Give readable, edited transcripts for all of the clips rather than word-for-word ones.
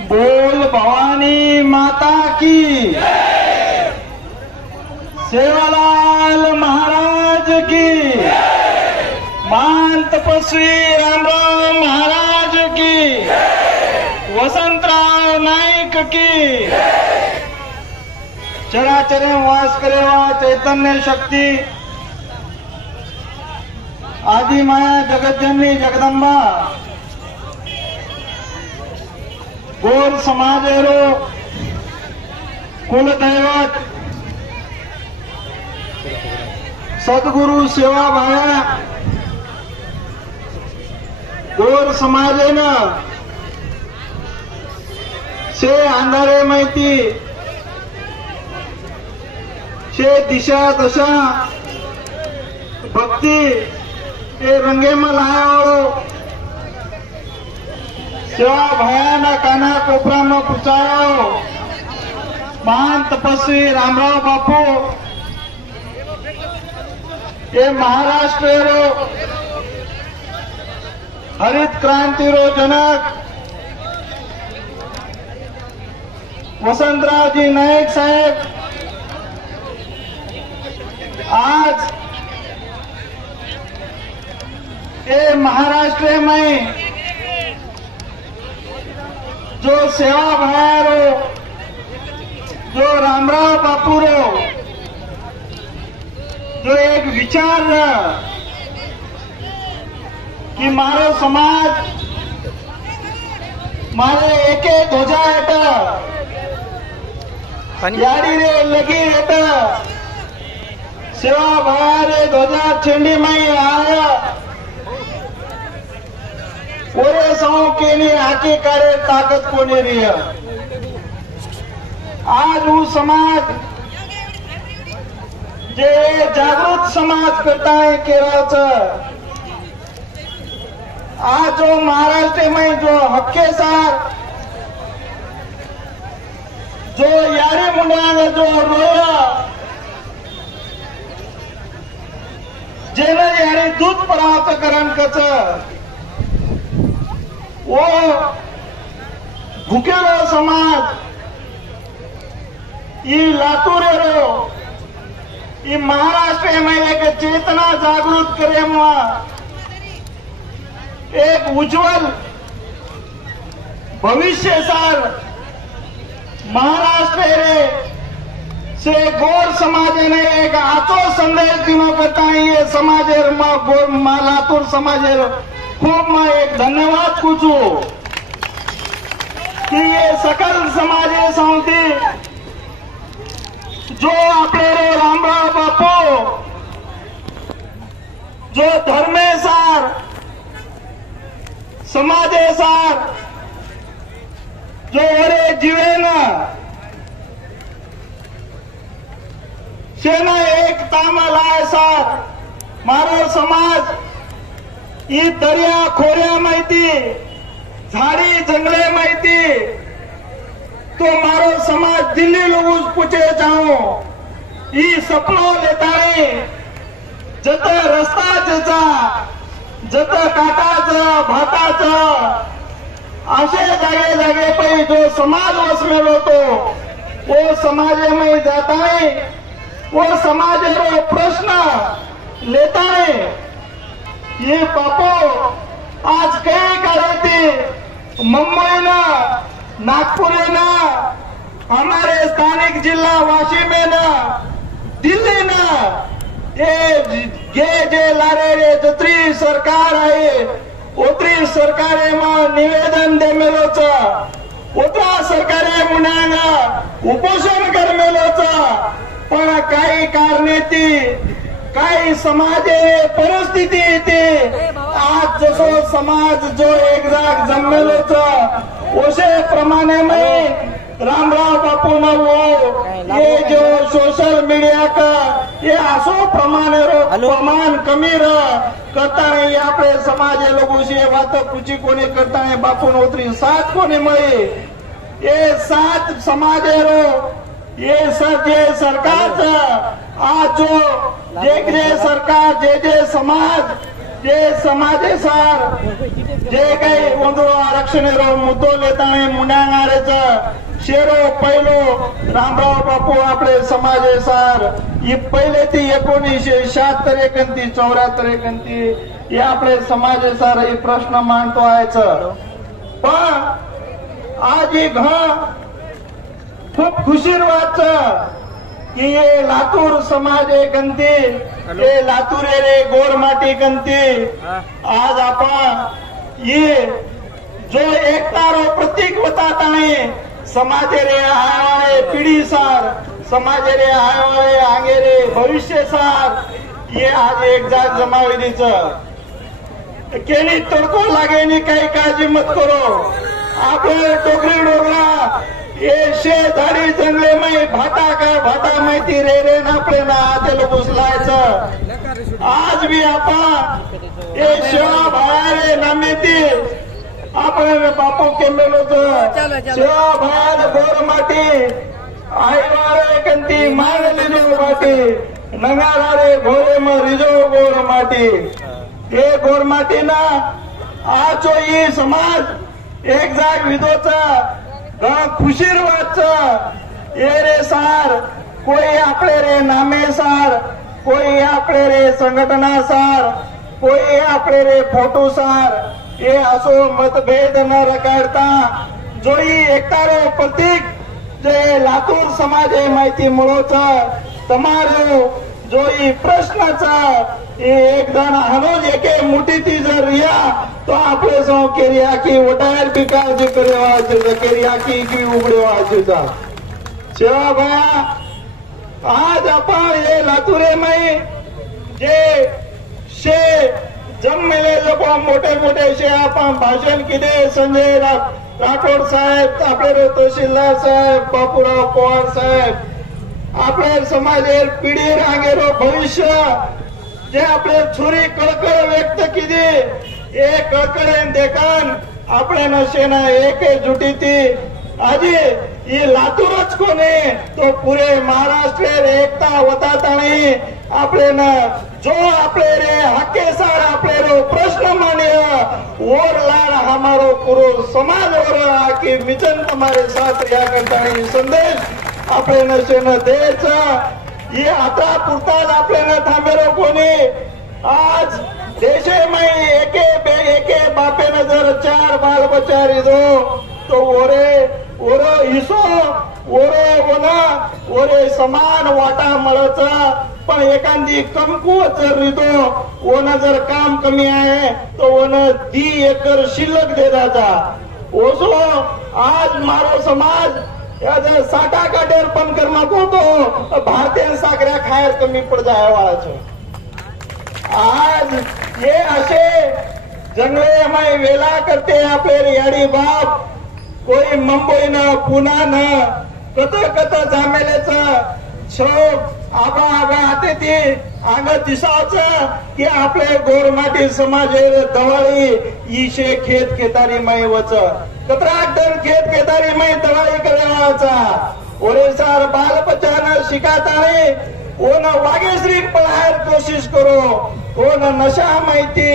बोल भवानी माता की, सेवालाल महाराज की, मान तपस्वी रामराव महाराज की, वसंतराव नाईक की, चराचरे वास करेवा चैतन्य शक्ती आदि माया जगतजननी जगदंबा गोर समाजेरो कुलदैवत सद्गुरु सेवा भाया गोर समाजेनं शे अंधारे माहिती शे दिशा दशा भक्ती ए रंगे मलायो सेवा भयाना काना कोपरा में पुचायो महान तपस्वी रामराव बापू ये महाराष्ट्र रो हरित क्रांति रो जनक वसंतराव जी नाईक साहेब आज ये महाराष्ट्र में जो सेवा भायारो जो रामराव बापूरो जो एक विचार कि मारो समाज मारे एके ध्वजा यारी रे लगी सेवा भाया ध्वजा छेंडी में आया ओरे सौ के लिए आके करे ताकत को नहीं रही है। आज वो समाज जे जागृत समाज करता है केरळचं आज जो महाराष्ट्र में जो हक्के सार जो यारी मुंडा जो रोया जेना यारी दूध प्राप्त करण कच वो भूखेलो समाज ये लातूरेरो ये महाराष्ट्र में एक चेतना जागृत करे एक उज्जवल भविष्य सार महाराष्ट्र से गोर समाज ने एक आचो संदेश दिनो करता है ये समाज लातूर समाज खूब मैं एक धन्यवाद पूछू कि ये सकल समाजे सांगती जो आपले रामराव बापू जो धर्मेसार समाजेसार जो अरे जीवेना सेना एक तामल आहे सार मारो समाज ही दर्या खोऱ्या माहिती झाडी जंगले माहिती तो मारो समाज दिल्ली लोग पूछे जाओ ही सपनो लेता है जत रस्ता जचा जत काटाचं भाताचं असे जागे जागे पे जो समाज वसमेल होतो वो समाज में जाता है वो समाज रो प्रश्न लेता है ये बापू आज कई करते मुंबई ना नागपुर ना हमारे स्थानिक जिला वाशिम में ना दिल्ली ना ये जे लारे रे जत्री सरकार आहे उतरी सरकारे में निवेदन दे मेलोचा उतरा सरकारे मुनांगा उपोषण कर मेलोचा पण काही कारणे ती काही समाजे परिस्थिती येते आज जसो समाज जो एक जाग जमलेलोचा उसे प्रमाणे में रामराव बापू में वो ये जो सोशल मीडिया का ये आसो प्रमाणे प्रमाण कमी करता नहीं आपले समाज लोगों से बात कुछ कोणी करता है बापू नोतरी साथ कोणी मळे ये साथ समाज ये सब जे सरकार आज जो जे सरकार जे समाज जे समाजे सार जे काही ಒಂದು आरक्षण मुद्दो लेताने मुंड्यांगारेचा शेरो पहिलो रामराव बापू आपले समाजेसार ही पहिले ती 1976 एकोणती 74 एकोणती हे आपले समाजेसार ही प्रश्न मांडतो आहेच पण आज ही खूप खुशीर वाटतं की ये लातूर समाज एकोणती हे लातूर रे गोरमाटी कंती आज आपण ये जो एकतारो प्रतीक होतात आणि समाज रे आए पिढी सार समाज रे आए आगे रे भविष्य सार ये आज एक जाग जमावलीच केली तडको लागेनी काही काळजी मत करो आपले टोकरी डोगरा ये शे झाडी जंगले मै भाटा का भाटा माहिती रे रे आपले ना त्याला घुसलायचं आज भी आपण ये शेवा बाहेर नामेती आपण बापू केलेलो सेवा बाहेर गोरमाटी आईवारे कंती मागली माटी नगारारे घोरे म रिजो गोरमाटी हे गोरमाटी ना आजो ही समाज एक जाग विदोचा खुशीर वाच ये रे सार कोई आपले रे नामे सार कोई आपले रे संघटना सार कोई आपले रे फोटो सार ये असो मतभेद न रकाडता जोई एकतारो प्रतीक जे लातूर समाजे माहिती मुळोचा तमारो जोई प्रश्नाचा एक जण हनोज एके मुठीती जर रिया तो आपले सौ केरिया की वटायर बिकार जे करेवा केरिया की उघडेवा आजचा सेवा भया आज आपण हे लातूरे मै जे शे जमलेले लोक मोठे मोठे शे आपण भाषण किती संजय राठोड साहेब आपले तहसीलदार साहेब बापूराव पवार साहेब आपल्या समाजेर पिढी रांगेरो भविष्य जे आपले छुरी कळकळ व्यक्त किती हे कळकळेन देखन आपले नशेना एक जुटीती आजी ही लातूरच कोणी तो पुरे महाराष्ट्र एकता होतात आणि आपले न जो आपले रे हके सार आपले रो प्रश्न माने और लार हमारो पूरो समाज और की मिशन तुम्हारे साथ या करता संदेश आपले नशेन द्यायचा ही आता पुरताच आपले न थांबेरो कोणी आज देशे मै एके बापेन जर 4 बाल बच्चा रिदो तो ओरे हिसो ओरे समान वाटा मळचा पण एखादी कमकुवत जर रिदो ओन जर काम कमी आहे तो ओन 2 एकर शिल्लक दे जाता ओसो आज मारो समाज या जर साठा काटेर पण कर्माक होतो भारतीय साखऱ्या खायर कमी पड जाय वाळाचं आज ये असे जंगले मै वेला करते आपले याडी बाप कोई मुंबई न पुना न कत जामेलेच शोक आबा आते ती अंग दिसावच की आपले गोरमाटी समाजेर दवाळी इशे खेत केतारी मै वच कतराक खेत केतारी मै दवाळी करावाचा ओरे सार बाल बच्चा शिकाताळे ओन वागेश्री पळायर कोशिश करो ओन नशा माहिती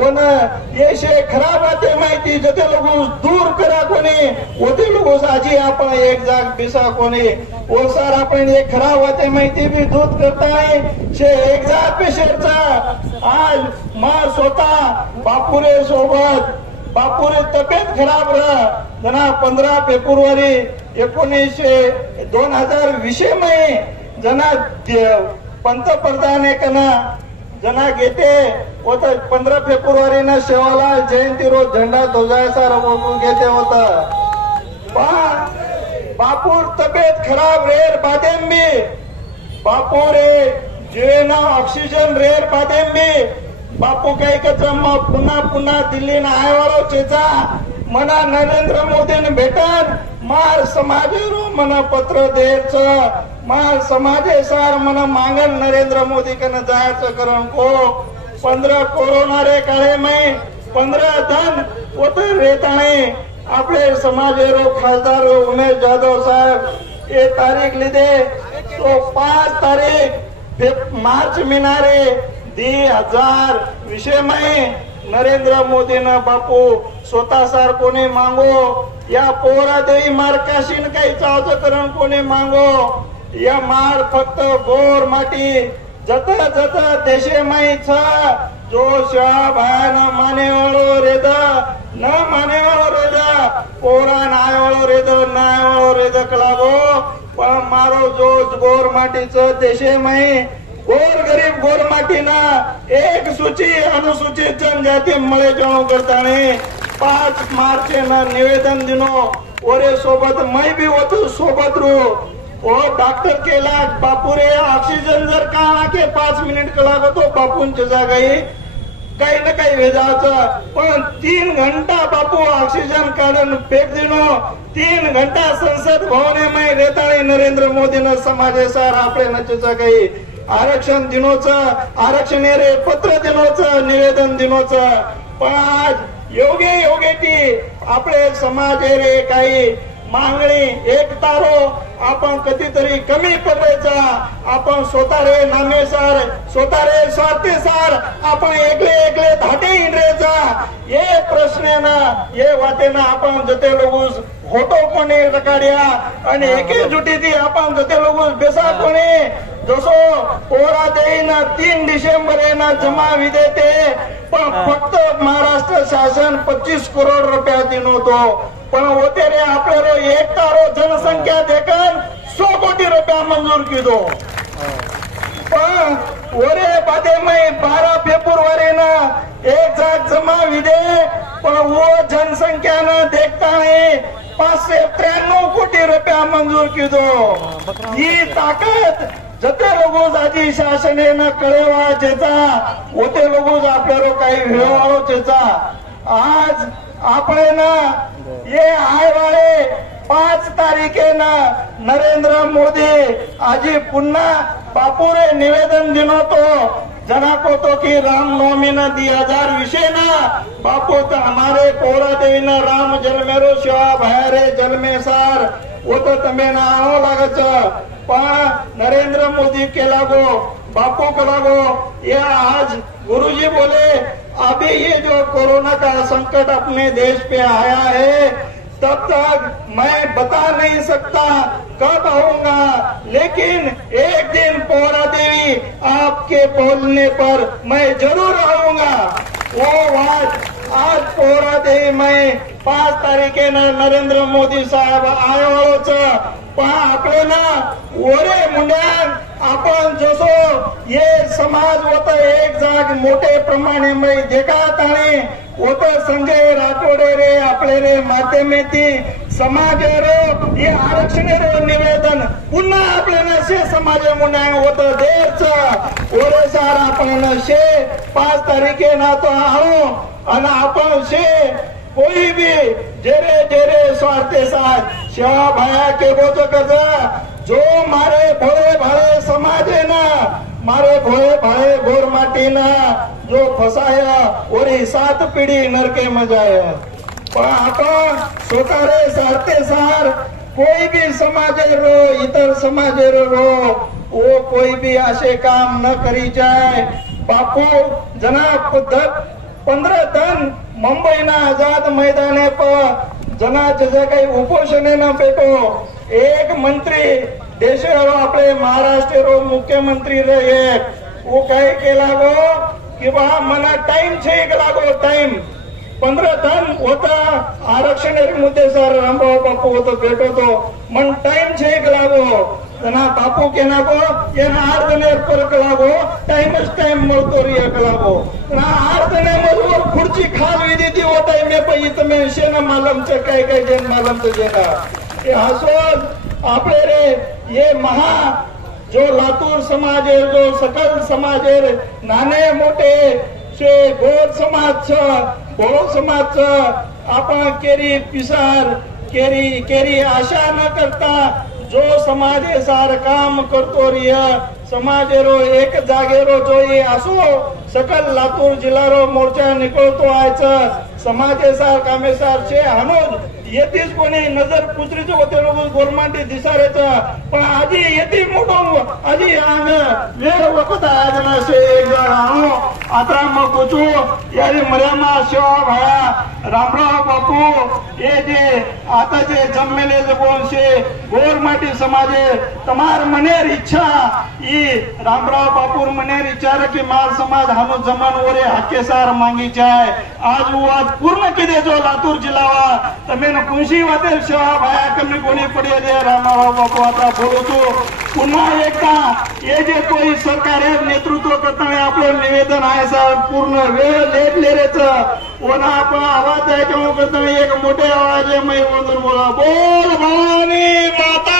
ओन येशे खराब आते माहिती जते लोग दूर करा कोणी ओते लोग आजी आपण एक जाग बिसा कोणी ओ सार आपण एक खराब आते माहिती भी दूध करताय शे एक जाग पेशरचा आज मा स्वतः बापुरे सोबत बापुरे तब्येत खराब जना 15 फेब्रुवारी 2020 मै जना पंतप्रधान एकना जना घेते होता 15 फेब्रुवारी न शेवालाल जयंती रोज झंडा ध्वजाचा रंगवून घेते होता बापूर तब्येत खराब रेर बादेंबी बापूरे जीवेना ऑक्सिजन रेर बादेंबी बापू काही कचम पुन्हा दिल्ली न आयवाळो चेचा मना नरेंद्र मोदीने भेटन मार समाजेरो मना पत्र देच मार समाजे सार मना मांगन नरेंद्र मोदी कन जायचं करण को 15 कोरोना रे काळे में 15 धन होते रेताणे आपले समाजेरो खासदार उमेश जाधव साहेब ये तारीख लिदे तो 5 तारीख मार्च महिना रे 2020 में नरेंद्र मोदीनं बापू स्वतः सार कोणी मागो या पोरा देई मार काशीन काही चावचकरण कोणी मागो या मार फक्त गोर माटी जत जत देशे माई छ जो शाभान माने वाळो रेद न माने वाळो रेद पोरा नाय वाळो रेद नाय वाळो रेद कलागो पण मारो जो गोर माटीच देशे माई गोर गरीब गोर माटीना एक सूची अनुसूचित जनजाति मळे जणो करताने 5 मार्च न निवेदन दिनो ओरे सोबत मै भी होतो सोबत रू ओ डॉक्टर केला बापूरे ऑक्सिजन जर का के 5 मिनिट कलागो तो बापूंच्या जागाई काही ना काही वेजाचा पण 3 घंटा बापू ऑक्सिजन काढून फेक दिनो 3 घंटा संसद भवने में रेताळे नरेंद्र मोदीनं समाजेसार आपले नचेचा काही आरक्षण दिनोचं आरक्षण रे पत्र दिनोचं निवेदन दिनोचं पण आज योगे योगे ती आपले समाज रे काही मागणी एक तारो आपण कधीतरी कमी पडायचा आपण स्वतःरे नामेसार स्वतःरे स्वार्थेसार आपण एकले एकले धाटे इंद्रेचा ये प्रश्न ना ये वाटेना आपण जते लोगूस होटो कोणी रकाड्या आणि एकजुटीती आपण जते लोगूस बेसा कोणी जसो पोरा देईन 3 डिसेंबर ना जमा विदेते पण फक्त महाराष्ट्र शासन 25 करोड रुपया दिनोतो पण होते रे आपल्याला 1 तारो जनसंख्या देखन 100 कोटी रुपया मंजूर किदो पण वरे बादे में 12 फेब्रुवारी ना एक जाग जमा विदे पण वो जनसंख्या न देखता है 593 कोटी रुपया मंजूर किदो ही ताकद जते लोगों आजी शासने न कळेवा जेचा होते लोगों आपल्याला काही वेळवाळो जेचा आज આપણે ना ये आय वाले 5 तारीखेना नरेंद्र मोदी आजी पुन्हा बापूरे निवेदन दिनो तो जना को तो की रामनवमी न 2000 विषय ना बापू तो हमारे पोरा देवी न राम जन्मेरो शिवा भयारे जन्मेसार वो तो तमे ना आओ लागच पण नरेंद्र मोदी के लागो बापू के लागो ये आज गुरुजी बोले अभी ये जो कोरोना का संकट अपने देश पे आया है तब तक मैं बता नहीं सकता कब आऊंगा लेकिन एक दिन पोरा देवी आपके बोलने पर मैं जरूर आऊंगा वो बात आज पोरा देवी मैं 5 तारीखेनं नरेंद्र मोदी साहेब आयोच पण आपले ना ओरे मुंड्यान आपण जसो ये समाज होत एक जाग मोठे प्रमाणे में देखात आणि होत संजय राठोडे रे आपले रे माध्यमेती समाज रो ये आरक्षण रो निवेदन पुन्हा आपल्याला शे समाज मुंड्या होत देरच ओरे सार आपण शे 5 तारीखे ना तो आओ आणि आपण शे कोई भी जेरे जेरे स्वार्थे साथ सेवा भाया के बोझ करजा जो मारे भोळे भाळे समाज है ना मारे भोळे भाळे गोर माटी ना जो फसाया ओरी 7 पिढी नरके मजाया पण आपण स्वतःरे सारते सार कोई भी समाज रो इतर समाज रो वो कोई भी आशे काम न करी जाए बापू जना पद्धत 15 टन मुंबई ना आझाद मैदाने पर जना जैसे काही उपोषणे न पेटो एक मंत्री देशरो आपले महाराष्ट्र रो मुख्यमंत्री रे एक वो काय केला गो कि बा मना टाइम छे लागो टाइम 15 टन होता आरक्षण मुद्दे सर रामराव बापू होतो भेटो तो मन टाइम छे लागो तना बापू के ना को ये ना आर्दने पर लागो टाइम મળતો રિયા કલાકો ના આર્દને મજૂર ખુરચી ખાવી દીધી હોતા મે પછી તમે શેના માલમ છે કઈ કઈ જેન માલમ તો જેના એ હાસો આપણે રે ये महा जो लातूर समाज है जो सकल समाज है नाने मोटे से गोर समाज भोळो समाज आपण केरी पिसार केरी आशा न करता जो समाज सार काम करतो रिया समाजेरो एक जागेरो जो ये असो सकल लातूर जिल्हारो मोर्चा निकळतो आयचा समाजेसार कामेसार छे हानोज येतीच कोणी नजर पुत्रीचे होते लोक गोरमांडी दिसारेचा पण आजी येती मोठो आजी वेळ वखत आज ना से एक जण आता मग पूछू यारी मर्यामा शिवा भाया रामराव बापू ये जे आता जे जम्मेले कोण से गोरमाटी समाजे तमार मनेर इच्छा ई रामराव बापूर मनेर इच्छा की मार समाज हानो जमान ओरे हक्केसार मांगी जाय आज वो आज पूर्ण किदे जो लातूर जिल्हा तमे खुशी वाते शिवा भाया कमी कोणी पडे दे रामराव बापू आता बोलतो पुन्हा एकदा हे जे कोई सरकार नेतृत्व करताना आपलं निवेदन आहे साहेब पूर्ण वेळ लेट लेरेच ओना आपण आवाज द्यायच्या करताना एक मोठे आवाज आहे मै बोला बोल भवानी माता